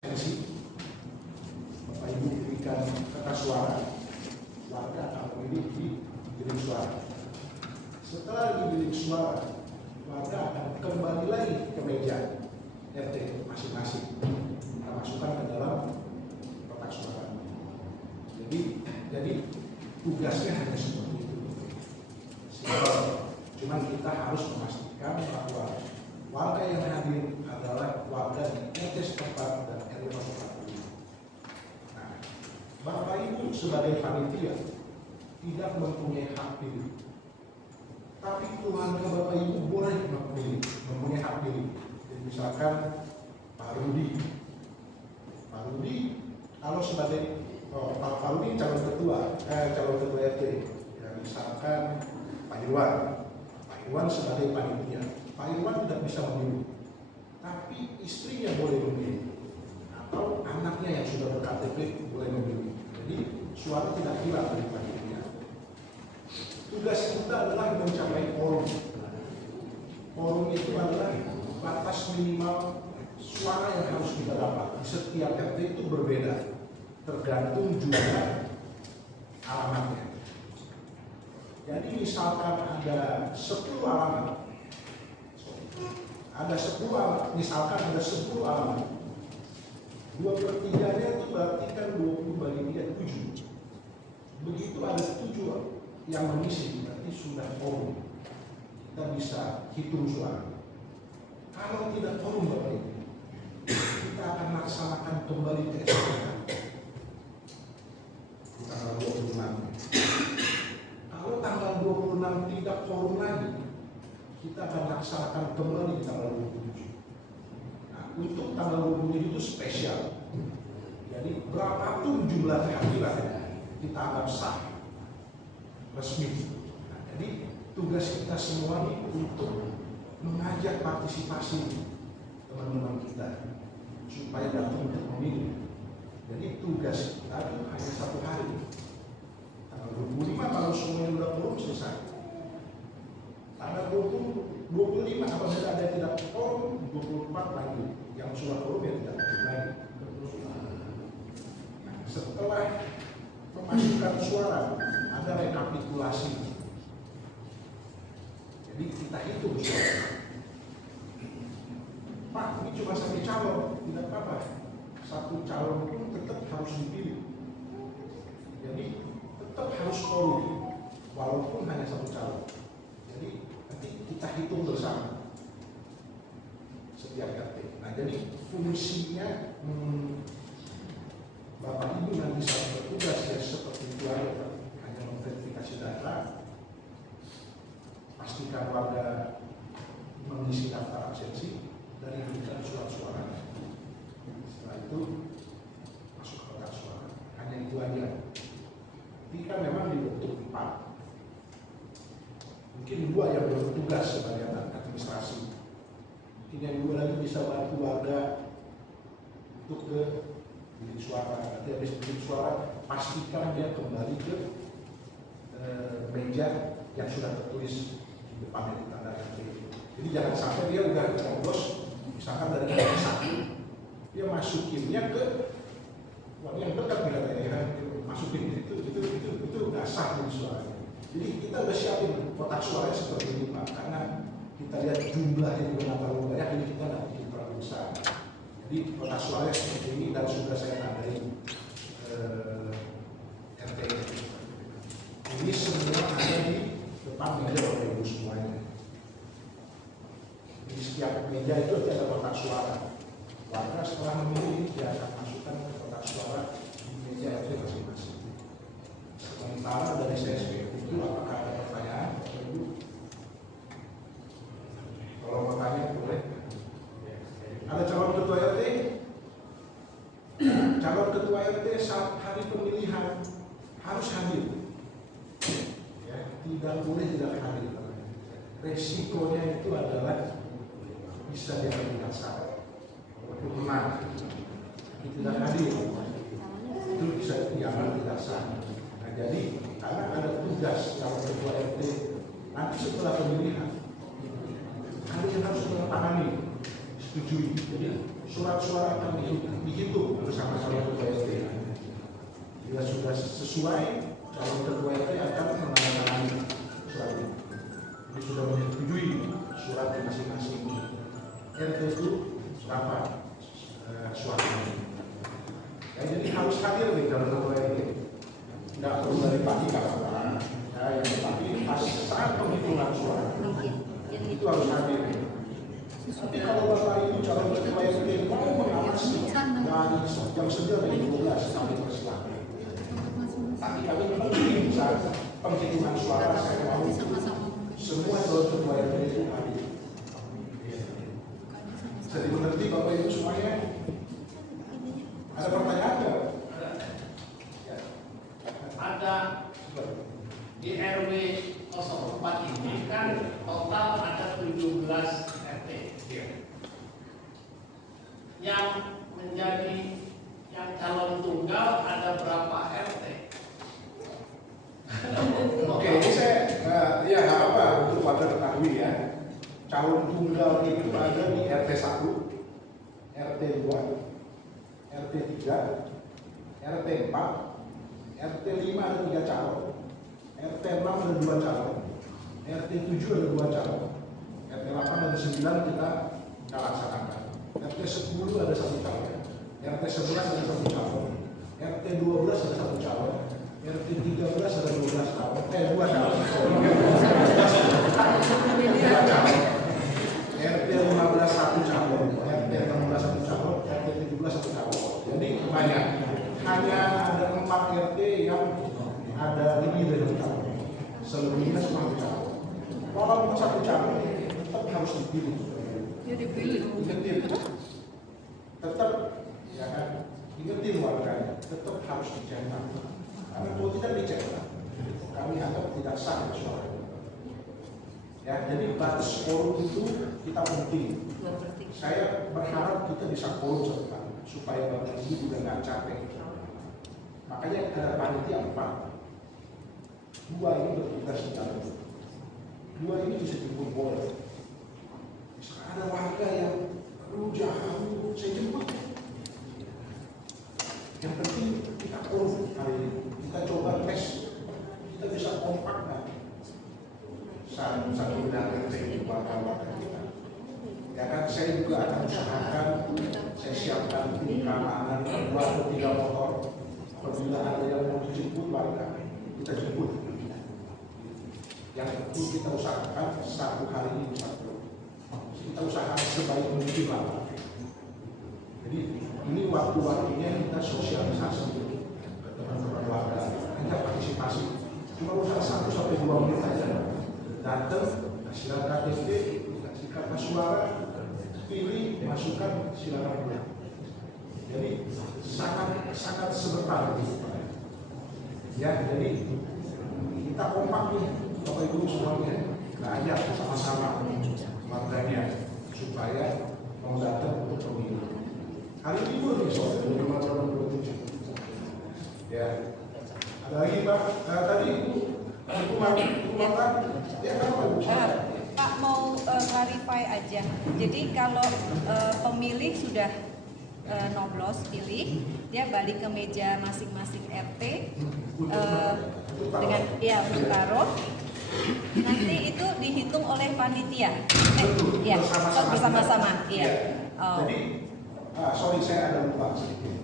Bapak Ibu berikan kertas suara, warga akan memilih di bilik suara. Setelah di bilik suara, warga akan kembali lagi ke meja RT masing-masing, kita masukkan ke dalam kotak suara. Jadi tugasnya hanya seperti itu. Cuman kita harus memastikan bahwa warga yang hadir adalah warga di RT setempat dan RW 45. Nah, Bapak Ibu sebagai panitia tidak mempunyai hak pilih, tapi keluarga Bapak Ibu boleh mempunyai hak pilih. Jadi misalkan Pak Rudi kalau sebagai Pak Rudi calon ketua RT, ya, misalkan Pak Irwan sebagai panitia. Pak Irwan tidak bisa memilih, tapi istrinya boleh memilih, atau anaknya yang sudah berKTP boleh memilih. Jadi suara tidak hilang dari panitia. Tugas kita adalah mencapai quorum. Quorum itu adalah batas minimal suara yang harus kita dapat. Setiap RT itu berbeda, tergantung jumlah alamatnya. Jadi misalkan ada 10 alamat, misalkan ada 10 alamat, 2/3-nya itu berarti kan 20 bagi 3, 7. Begitu ada 7 yang mengisi, berarti sudah quorum. Kita bisa hitung suara. Kalau tidak quorum Bapak Ibu, kita akan laksanakan kembali ke SPK tanggal 26. Kalau tanggal 26 tidak quorum lagi, kita akan laksanakan kembali di tanggal 27. Nah, untuk tanggal 27 itu spesial. Jadi berapapun jumlah kehadiran kita anggap sah, resmi. Nah, jadi tugas kita semua ini untuk mengajak partisipasi teman-teman kita supaya datang untuk memilih. Jadi tugas kita itu hanya 1 hari. Tanggal 25 kalau semuanya sudah quorum selesai. Tanggal 25 apabila ada tidak quorum, 24 lagi. Yang sudah quorum ya tidak quorum lagi. Nah, setelah memasukkan suara, ada rekapitulasi. Jadi kita hitung suara. Pak, ini cuma 1 calon, tidak apa-apa. 1 calon pun tetap harus dipilih. Jadi tetap harus quorum, walaupun hanya 1 calon. Jadi nanti kita hitung bersama setiap RT. Nah, jadi fungsinya Bapak Ibu nanti saat bertugas ya seperti itu aja, hanya memverifikasi data, pastikan warga mengisi daftar absensi dan diberikan surat suaranya. Setelah itu masuk ke kotak suara. Hanya itu aja. Jika memang dibentuk 4, mungkin 2 yang bertugas sebagai administrasi, mungkin yang 2 lagi bisa bantu warga untuk ke bilik suara. Nanti habis bilik suara pastikan dia kembali ke meja yang sudah tertulis di depan itu tanda RT. Jadi jangan sampai dia udah coblos, misalkan dari RT 1, dia masukinnya ke yang dekat bila masukin itu nggak sah di suaranya. Jadi kita udah siapin kotak suaranya seperti ini Pak, karena kita lihat jumlahnya juga terlalu banyak, ini kita nggak bikin terlalu besar. Jadi kotak suaranya seperti ini dan sudah saya tandai RT. Ini semua ada di depan meja Bapak Ibu semuanya. Di setiap meja itu ada kotak suara. Warga setelah memilih dia akan masukkan ke kotak suara di meja RT masing-masing. Sementara dari saya seperti itu, apakah ada pertanyaan? Kalau mau tanya boleh. Ada calon ketua RT? Calon ketua RT saat hari pemilihan harus hadir. Ya, tidak boleh tidak hadir. Resikonya itu adalah bisa jadi tidak sah. Benar, tidak hadir, itu bisa dianggap tidak sah. Nah, jadi karena ada tugas calon ketua RT nanti setelah pemilihan, ada yang harus menandatangani, disetujui. Jadi surat suara akan dihitung sudah sesuai, calon ketua RT akan menandatangani surat itu. Jadi sudah menyetujui surat di masing-masing RT itu berapa suaranya. Ya, jadi harus hadir nih dalam ketua RT. Nggak perlu dari pagi kapan. Ya, yang pagi pas saat penghitungan suara itu harus hadir. Tapi kalau bapak itu calon ketua RT mau mengawasi dari jam 9 dari 12 sampai bersilang. Tapi kami memang ingin saat penghitungan suara saya mau semua calon ketua RT itu hadir. Jadi mengerti bapak ibu semuanya? Ada pertanyaan nggak? Ada di RW 04 ini kan total ada 17 RT. Yang menjadi yang calon tunggal ada berapa RT? Oke, ini saya ya apa untuk pada ketahui ya. Calon tunggal itu ada di RT 1, RT 2, RT 3, RT 4, RT 5 ada 3 calon, RT 6 ada 2 calon, RT 7 ada 2 calon, RT 8 ada 9 kita laksanakan, RT 10 ada 1 calon, RT 11 ada 1 calon, RT 12 ada 1 calon, RT 13 ada 12 calon, 2 calon, RT 15 1 calon, RT 16 1 calon, RT 17 1 calon. Jadi banyak. Hanya ada 4 RT yang ada lebih dari 1 calon. Selebihnya semua 1 calon. Walaupun 1 calon tetap harus dipilih. Ya dipilih. Ingetin. Tetap ya kan. Ingetin warganya. Tetap harus dicetak. Karena kalau tidak dicetak, kami anggap tidak sah suara. Ya, jadi batas quorum itu kita penting. Saya berharap kita bisa quorum satu kali supaya bapak ibu juga nggak capek. Makanya ada panitia 4. 2 ini bertugas di dalam. 2 ini bisa jemput boleh. Ada warga yang jauh, saya jemput. Yang penting kita quorum hari ini. Kita coba tes, kita bisa kompak nggak? Satu dengan warga-warga kita. Ya kan, saya juga akan usahakan, saya siapkan tim keamanan 2 atau 3 motor. Apabila ada yang mau dijemput warga, kita jemput. Yang penting kita usahakan 1 hari ini 1. Kita usahakan sebaik mungkin lah. Jadi ini waktu-waktunya kita sosialisasi ke teman-teman warga, kita partisipasi. Cuma usaha 1 sampai 2 menit saja. Datang, silakan KTP, kasih kertas suara, pilih, masukkan, silakan pulang. Jadi sangat sebentar. Ya, jadi kita kompak nih, Bapak Ibu semuanya, ajak sama-sama warganya supaya mau datang untuk pemilu. Hari ini pun besok, 5/27. Ya, ada lagi Pak, tadi hukuman ya Pak mau clarify aja. Jadi kalau pemilih sudah noblos pilih, dia balik ke meja masing-masing RT dengan ya untuk taruh. Nanti itu dihitung oleh panitia. Ya, bersama-sama. Iya. Jadi, sorry saya ada lupa sedikit.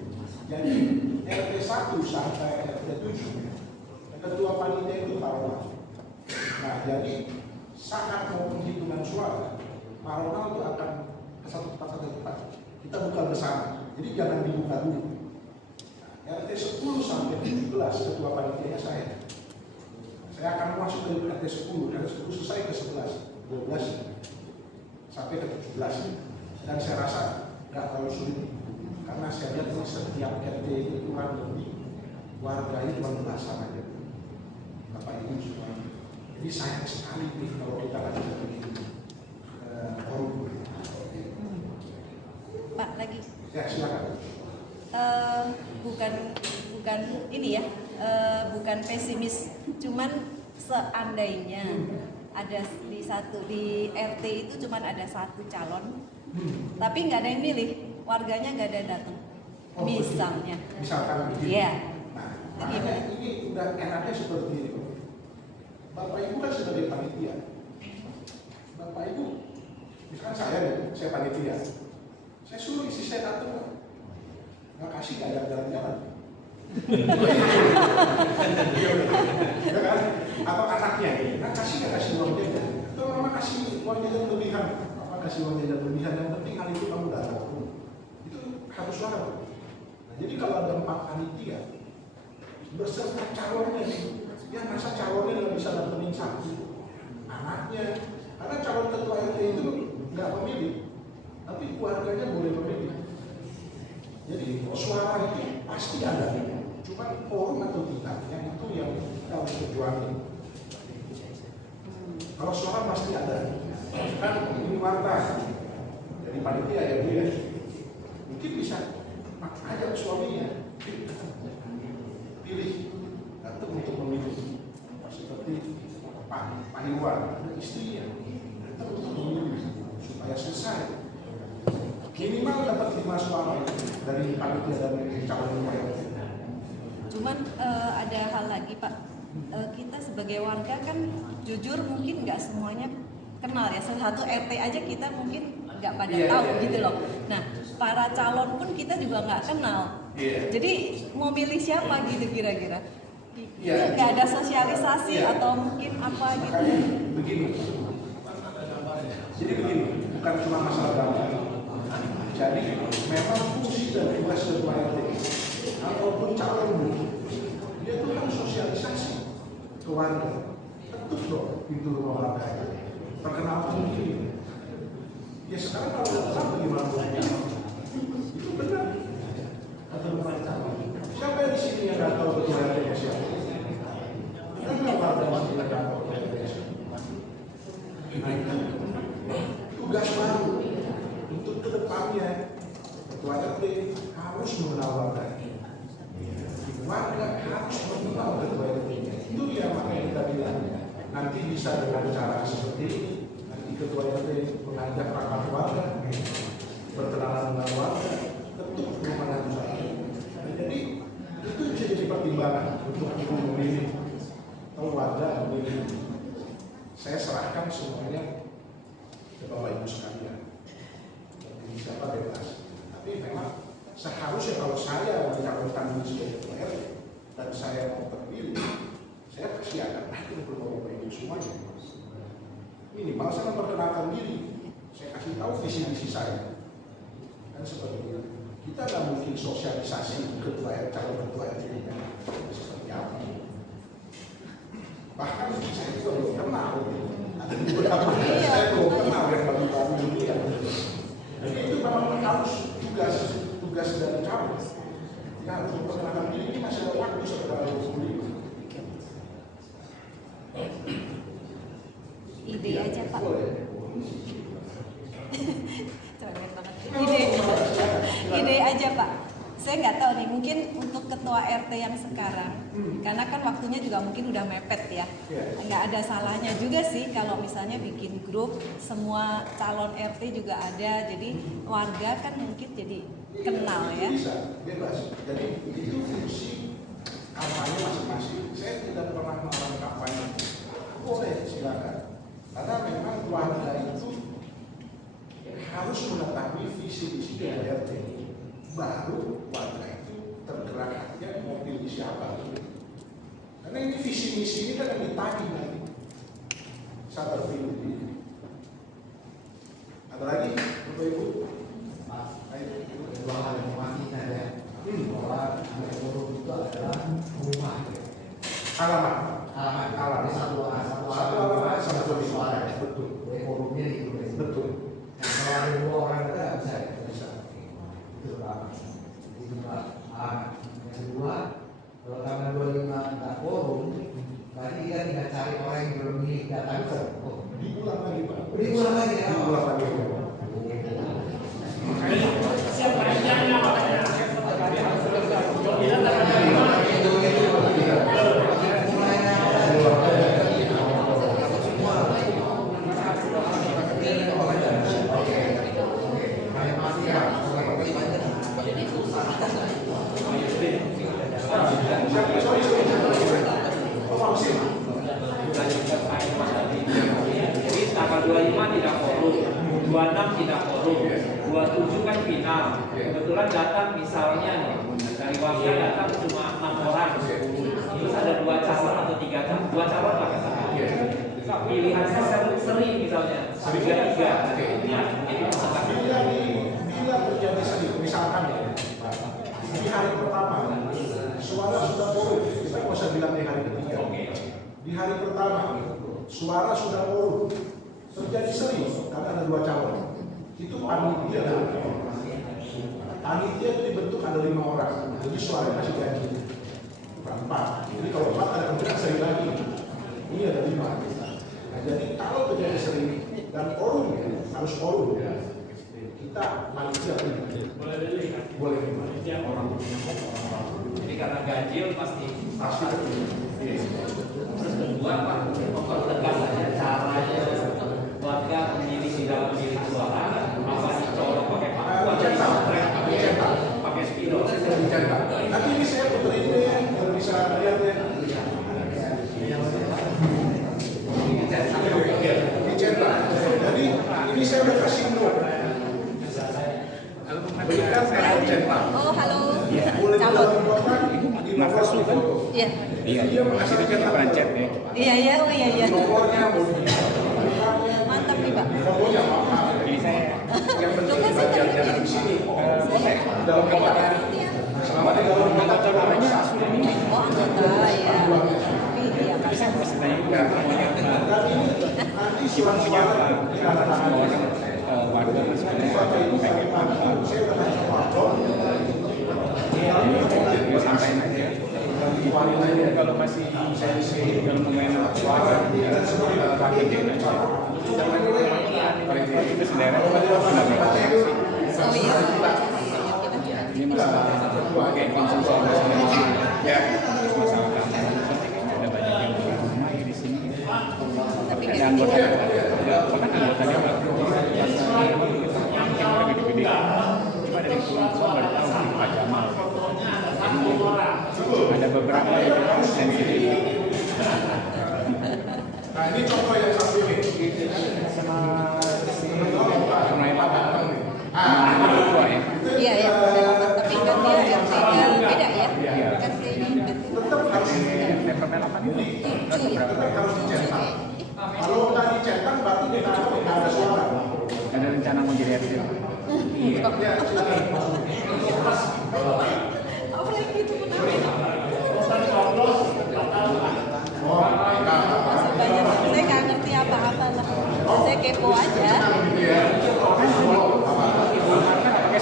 Jadi RT 1 sampai RT 7 ketua panitia itu Pak Ronald. Nah, jadi saat mau penghitungan suara, Pak Ronald itu akan ke satu tempat. Kita buka bersama. Jadi jangan dibuka dulu. RT 10 sampai 17 ketua panitianya saya. Saya akan masuk ke RT 10, RT 10 selesai ke 11, 12 sampai ke 17. Dan saya rasa nggak terlalu sulit karena saya lihat setiap RT itu kurang lebih warga itu 12 aja. Bapak Ibu semua. Jadi sayang sekali nih kalau kita lagi begini. Pak lagi. Ya silakan. Bukan ini ya, bukan pesimis, cuman seandainya ada di RT itu cuman ada 1 calon, tapi nggak ada yang milih, warganya nggak ada datang, misalnya. Misalkan begini. Iya. Nah, Makanya ini udah enaknya seperti ini. Bapak Ibu kan sebagai panitia. Bapak Ibu, misalkan saya nih, saya panitia. Saya suruh isi saya datang, nggak kasih nggak ada jalan-jalan. Ya kan? Atau anaknya, nggak kasih uang jajan. Atau mama kasih uang jajan lebihan, apa kasih uang jajan lebihan. Yang penting hal itu kamu datang. Itu harus suara. Nah, jadi kalau ada 4 panitia beserta calonnya, yang masa calonnya nggak bisa datengin satu anaknya, karena calon ketua RT itu nggak memilih, tapi keluarganya boleh memilih. Jadi suara itu pasti ada, cuma forum atau tidak yang itu yang kita harus perjuangin. Kalau suara pasti ada, kan ini warta jadi panitia ya Bu ya, mungkin bisa ajak suaminya pilih atau untuk memilih seperti Pak Iwan dan istrinya atau untuk memilih supaya selesai minimal dapat 5 suara dari panitia dan calon lumayan. Cuman ada hal lagi Pak, kita sebagai warga kan jujur mungkin nggak semuanya kenal ya, satu RT aja kita mungkin nggak pada tahu gitu loh. Nah para calon pun kita juga nggak kenal. Jadi mau milih siapa gitu kira-kira? Nggak ada sosialisasi atau mungkin apa gitu? Begini, jadi begini, bukan cuma masalah gambar. Jadi memang fungsi dan tugas ketua RT ataupun calon dia tuh harus sosialisasi ke warga. Ketuk dong pintu rumah warga, perkenalan mungkin. Ya sekarang kalau nggak tahu bagaimana itu benar. Siapa yang di sini yang nggak tahu ketua RT siapa? Karena warga masih nggak tahu ketua RT siapa. Nah itu tugas baru untuk kedepannya. Ketua RT harus mengenal warga. Warga harus mengenal ketua RT. Itu ya makanya kita bilang nanti bisa dengan cara seperti ini. Nanti ketua RT mengajak rapat warga, berkenalan dengan warga, ketuk rumah warga. Jadi itu bisa jadi pertimbangan untuk ibu memilih atau warga memilih. Saya serahkan semuanya ke Bapak Ibu sekalian. Jadi siapa bebas. Tapi memang seharusnya kalau saya mencalonkan diri sebagai ketua RT dan saya mau terpilih, saya pasti akan atur ke Bapak Ibu semuanya. Minimal saya memperkenalkan diri, saya kasih tahu visi misi saya. Kan seperti itu. Kita nggak mungkin sosialisasi ketua RT, calon ketua RT seperti apa. Bahkan saya juga belum kenal. Ada beberapa saya belum kenal yang baru-baru ini ya. Jadi itu memang harus tugas dari calon. Ya harus memperkenalkan diri, ini masih ada waktu sekitar 20 menit. Ide aja Pak. Ide aja Pak. Saya nggak tahu nih, mungkin untuk ketua RT yang sekarang, karena kan waktunya juga mungkin udah mepet ya, nggak ada salahnya juga sih kalau misalnya bikin grup, semua calon RT juga ada, jadi warga kan mungkin jadi kenal ya. Bisa, bebas. Jadi itu fungsi kampanye masing-masing. Saya tidak pernah melarang kampanye. Boleh, silakan. Karena memang warga itu harus mengetahui visi misi dari RT. Baru warga itu tergerak hatinya mau pilih siapa. Karena ini visi misi ini kan yang ditagih nanti saat terpilih. Ada lagi, Bapak Ibu? Pak, dua hal yang masih saja bahwa forum itu adalah rumah. Alamat. Alamat. Satu alamat, satu suara. Betul. Forumnya itu. Betul. Kalau ada 2 orang itu nggak bisa. Itu pertama. Itu alamat. Yang kedua, kalau tanggal 25 nggak forum, berarti kita tinggal cari orang yang belum milih datang ke. Diulang lagi Pak. Diulang lagi. Diulang lagi. Siapa ajaknya makanya? Kita tanggal 5. maksimal. Jadi tanggal 25 tidak korum, 26 tidak korum, 27 kan final. Kebetulan datang misalnya nih, dari warga datang cuma 6 orang. Terus ada 2 calon atau 3 calon, 2 calon lah katakan. Pilihannya seri misalnya, 3-3. Nah, ini Bila terjadi seri, misalkan ya, di hari pertama suara sudah korup, kita nggak usah bilang di hari ketiga. Di hari pertama suara sudah korup, terjadi seri karena ada 2 calon. Itu panitia itu dibentuk ada 5 orang, jadi suaranya masih ganti. Bukan 4. Jadi kalau 4 ada kemungkinan seri lagi. Ini ada 5. Nah, jadi kalau terjadi seri dan korum harus korum. Kita panitia boleh orang. jadi karena ganjil pasti. Terus kedua Pak, mempertegas saja caranya warga memilih di dalam bilik suara, apa dicolok pakai paku atau pakai spidol. Nanti ini saya puterin deh, biar bisa lihat ya. Dicetak. Jadi ini saya udah kasih note. Berikan saya cetak. Oh, halo. Boleh Calon. dalam kotak di nomor foto. Iya. Dia mengasih cetak pancet nih. Iya, oh iya. Nomornya Mantap nih, Pak. fotonya apa? Ini saya Yang penting Coba saya bagian tanya. di sini. Saya Dalam kotak. Selama di dalam kotak namanya sudah ini. oh anggota ya. Iya, Pak. Saya masih tanya juga maunya apa. dan ini nanti Cuma maunya apa. suara Orang warga masuk ke pengen apa. saya udah kasih foto. Ya sampaikan aja. Kalau masih kalau main suara pakai dia aja. Kalau itu sendiri Oh iya. ini masalah kayak konsumsi masalah ya masalah tamu ada banyak yang bermain di sini Tapi ada kayak anggota gitu. bahkan anggotanya yang gede-gede cuma dari Kulungan baru tahu di Pak Jamal jadi ada beberapa yang sensitif Nah ini contoh yang satu ini. sama si Sunaiman itu dua ya Iya ya. Tapi kan dia RT-nya beda ya. RT-nya Tetap harus Departemen apa itu tetap harus dicetak. Kalau nggak dicetak berarti kita nggak ada suara. ada rencana mau jadi RT Ya silakan. apa lagi itu menarik. Oh, enggak apa-apa. Maksudnya saya nggak ngerti apa-apa lah. Saya kepo aja. pakai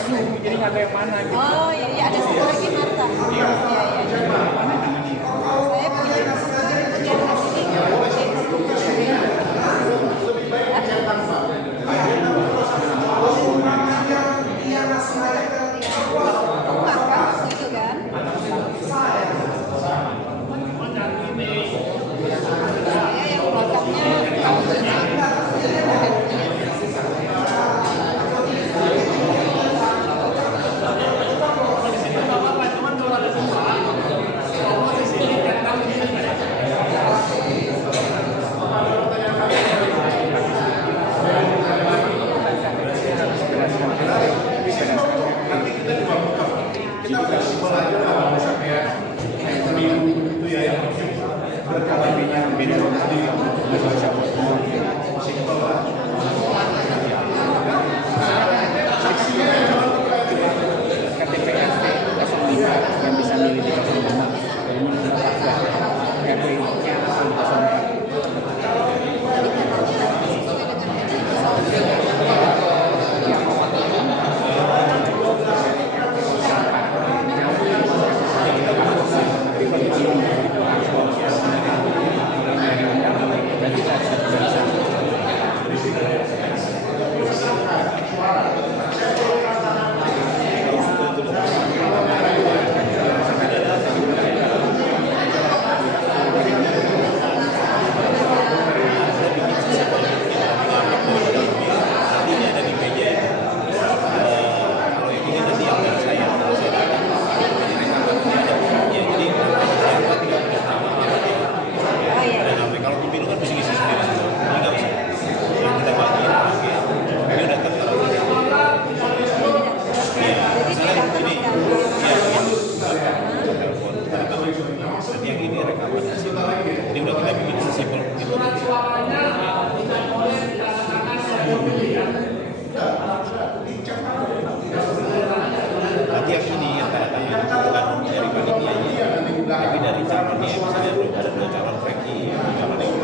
Zoom jadi nggak ada yang mana gitu Oh iya, ada satu lagi Marta. Iya. Saya punya gitu kan? Saya yang belakangnya Kita fleksibel aja lah, nggak usah kayak pemilu itu ya yang berkala-kala beda tadi simpel lah. KTPS 05 yang bisa milih di 05 dan ini RT-nya asal 04 dan kita bisa tapi dari calonnya misalnya ada 2 calon Franky, calon yang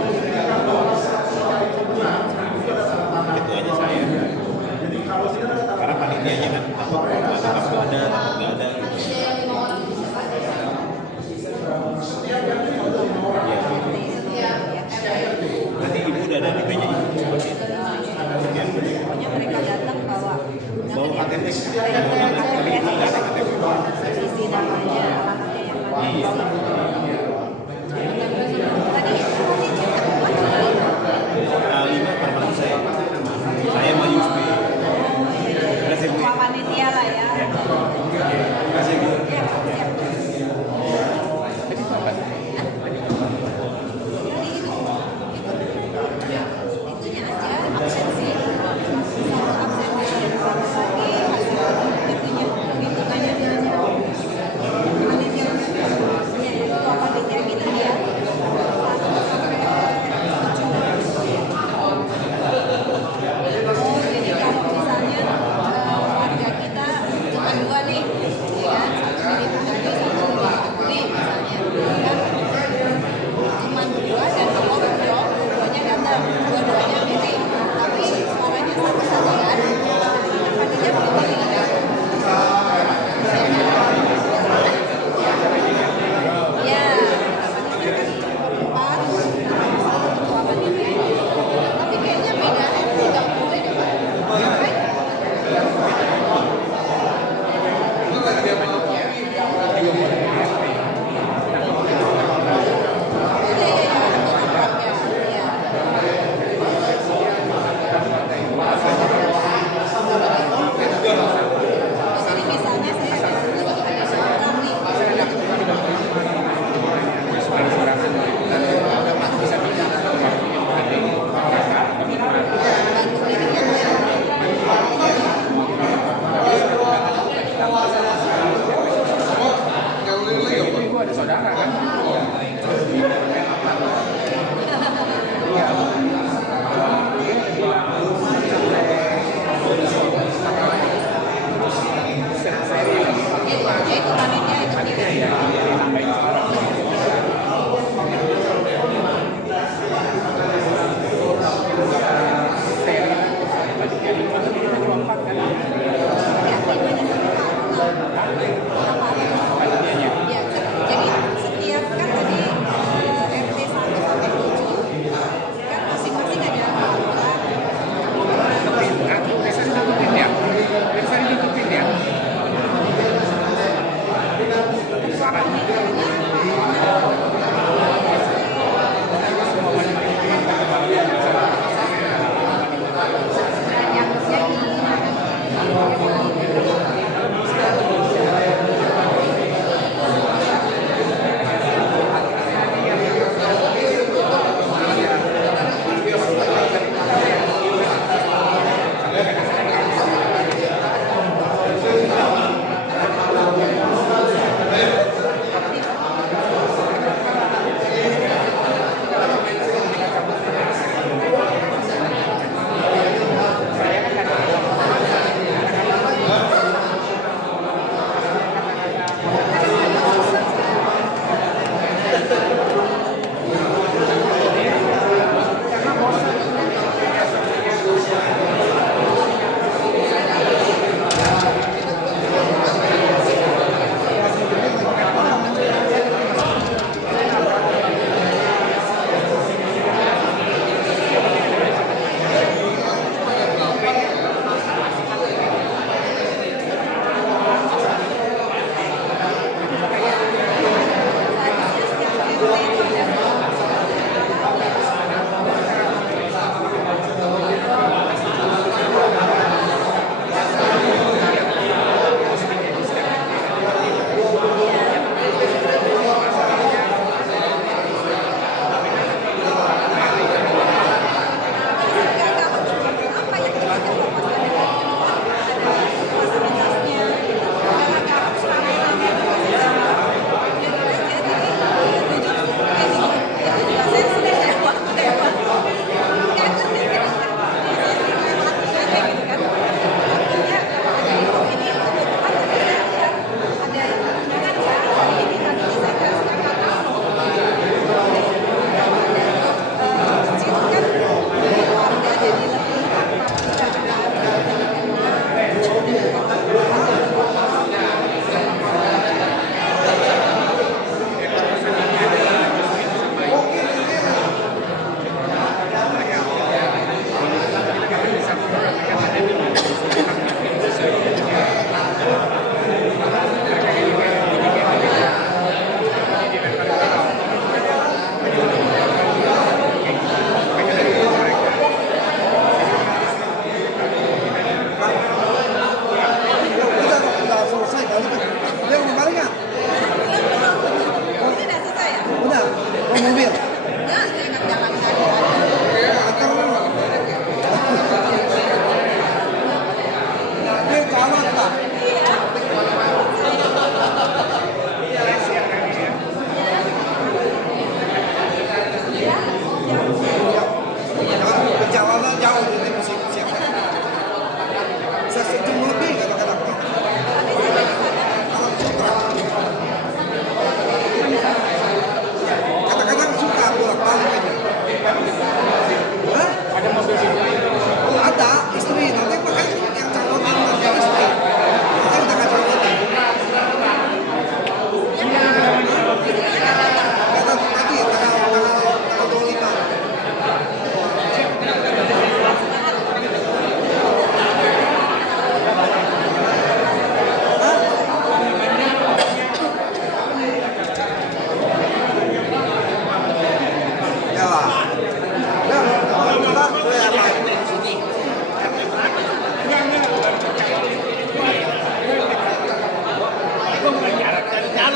itu aja saya. Karena panitianya kan takut nggak ada gitu. Nanti ibu udah ada di meja ibu seperti itu. Pokoknya mereka datang bawa KTP. isi namanya, alamatnya yang mana. Iya. Tadi Lima termasuk saya. Saya mau Yusbi. Terima kasih Bu. Ketua panitia lah ya. Terima kasih Bu. Iya, Pak, siap. Tadi apa? Itunya aja absensi. Satu absensi lagi hasil itunya hitungannya aja. Panitia, ya ketua panitia kita dia 1 sampai 7. Oh jadi kalau misalnya warga kita cuma 2 nih, ya kan? Satu dari Pak Hadi, satu dari Pak Budi misalnya, kan? Cuma 2 dan quorum dong, dua-duanya datang, dua-duanya milih, tapi suaranya satu saja kan? Panitia belum milih kan? Ya, panitia kan cuma 4, satu ketua panitia. Tapi kayaknya beda, tidak boleh deh Pak. Ngapain? Jadi misalnya saya ada seorang nih, bantu ini Ibu ada saudara kan? ya itu panitia itu tidak. Ya, jadi setiap kan tadi RT 1 sampai 7 kan masing-masing ada orang. Yang jadi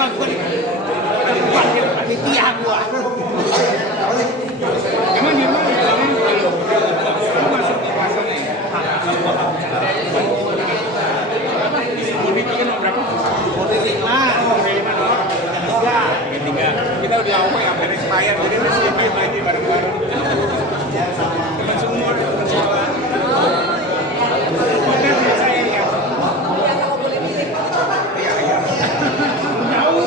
aku panggil panitia gua. Emang di mana? Aku masuk di pasar nih. Politik kan berapa? Politik 5 doang. 3. Kita udah awal ya, sampai expired, jadi masih ini baru-baru. Teman semua berjalan. Benar ya saya ya. Ya kalau boleh pilih. Jauh.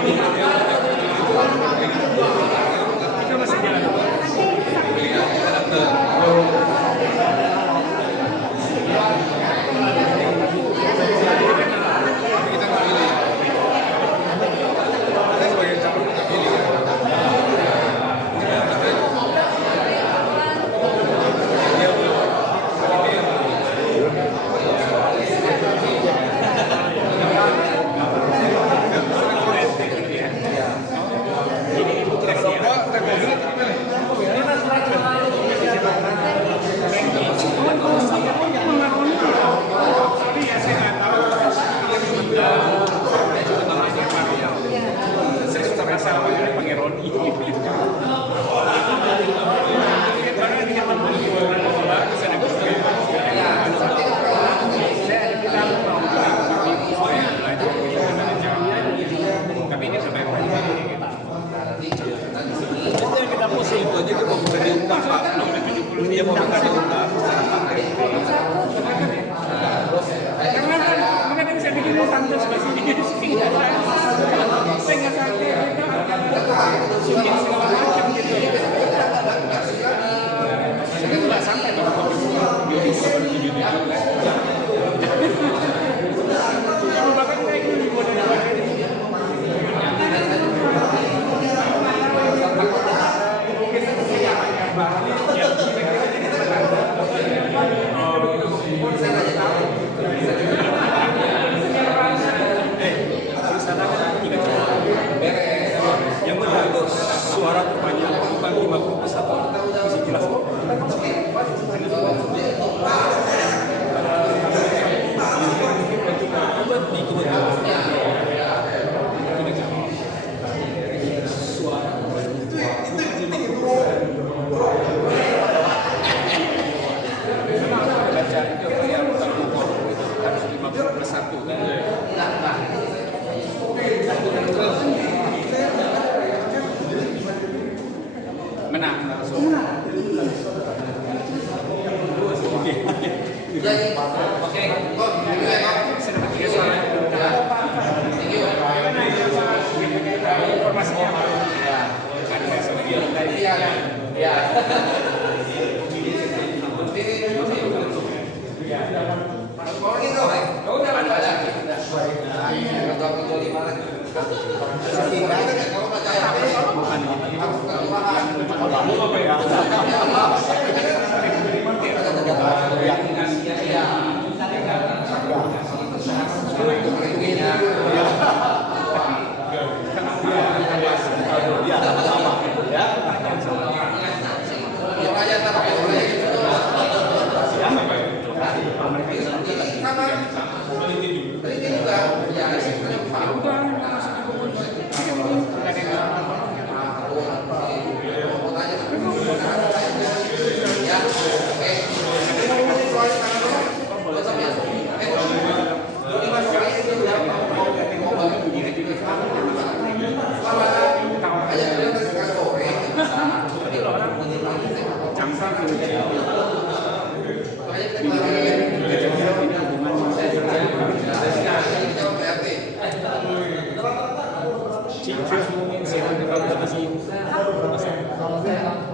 Ini baru nih. Ya masih banyak.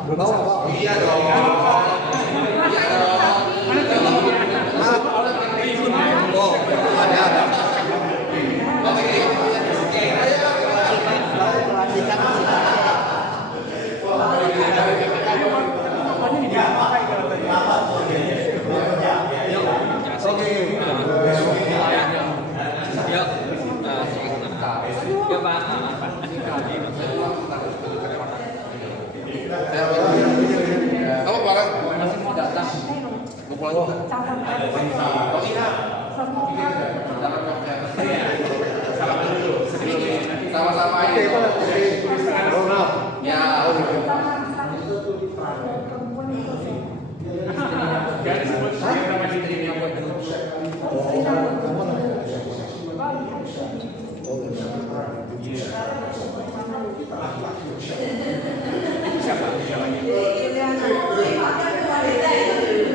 Berbawa. Iya dong. calon RT Sama-sama aja. Ya. Jangan disebut nama dirinya buat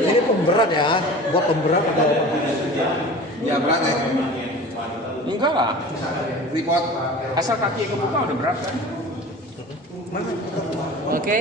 Ini pemberat ya, buat pemberat atau ya berat ya. Enggak lah. Report asal kaki kebuka udah berat kan. Oke.